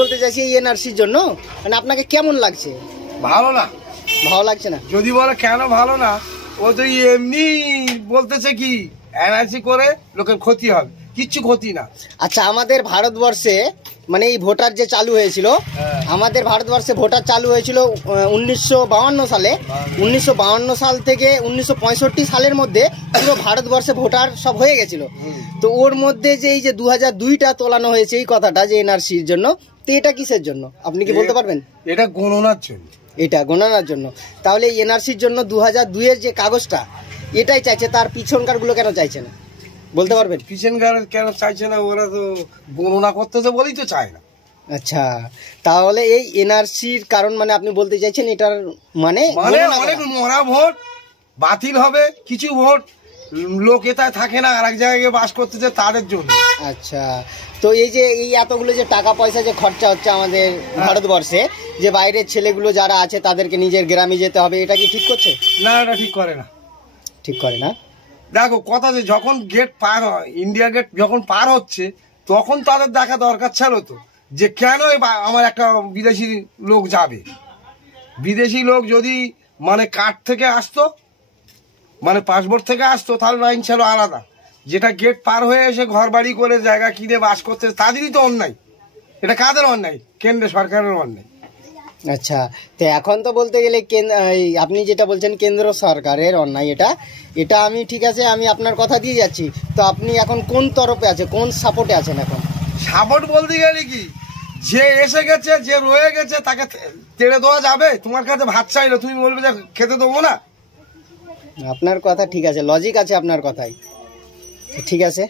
বলতে চাইছি এই এনআরসির জন্য মানে আপনাকে কেমন লাগছে? ভালো না, ভালো লাগছে না। যদি বলে কেন ভালো না, ও তো এমনি বলতেছে কি এনআরসি করে লোকের ক্ষতি হবে, কিচ্ছু ক্ষতি না। আচ্ছা, আমাদের ভারতবর্ষে মানে এই ভোটার যে চালু হয়েছিল, আমাদের ভারতবর্ষে ভোটার চালু হয়েছিল 1952 সালে। 1952 সাল থেকে 1965 সালের মধ্যে পুরো ভারতবর্ষে ভোটার সব হয়ে গেছিল। তো ওর মধ্যে যে এই যে 2002টা তোলানো হয়েছে এই কথাটা যে এনআরসির জন্য, তো এটা কিসের জন্য আপনি কি বলতে পারবেন? এটা গণনার জন্য। এটা গণনার জন্য। তাহলে এই এনআরসির জন্য 2002-এর যে কাগজটা এটাই চাইছে, তার পিছনকার গুলো কেন চাইছে না বলতে পারবেন? পিছনকার কেন চাইছে না? ওরা তো গণনা করতেছে বলেই তো চায় না। আচ্ছা, তাহলে এই এনআরসির কারণ মানে আপনি বলতে চাইছেন এটার মানে অনেক মরা ভোট বাতিল হবে, কিছু ভোট লোক এটায় থাকে না, আরেক জায়গায় বাস করতেছে তাদের জন্য। আচ্ছা, তো এই যে এই এতগুলো যে টাকা পয়সা যে খরচা হচ্ছে আমাদের ভারতবর্ষে, যে বাইরের ছেলেগুলো যারা আছে তাদেরকে নিজের গ্রামে যেতে হবে, এটা কি ঠিক করছে? না, এটা ঠিক করে না। ঠিক করে না। দেখো কথা, যে যখন গেট পার হয়, ইন্ডিয়া গেট যখন পার হচ্ছে, তখন তাদের দেখা দরকার ছিল তো যে কেন আমার একটা বিদেশি লোক যাবে। বিদেশি লোক যদি মানে কার্ড থেকে আসতো, মানে পাসপোর্ট থেকে আসতো, তাহলে লাইন ছিল আলাদা। যেটা গেট পার হয়ে এসে ঘর বাড়ি করে জায়গা কিনে বাস করতে, তাদেরই তো অন্যায়। এটা কাদের অন্যায়? কেন্দ্র সরকারের অন্যায়। আচ্ছা, তো এখন তো বলতে গেলে আপনি যেটা বলছেন কেন্দ্র সরকারের অন্যায়, এটা আমি ঠিক আছে, আমি আপনার কথা দিয়ে যাচ্ছি। তো আপনি এখন কোন তরফে আছে, কোন সাপোর্টে আছেন এখন? সাপোর্ট বলতে গেলে কি, যে এসে গেছে, যে রয়ে গেছে, তাকে তেড়ে দেওয়া যাবে? তোমার কাছে ভাত চাইলো, তুমি বলবে যে খেতে দেবো না? আপনার কথা ঠিক আছে, লজিক আছে আপনার কথাই, ঠিক আছে।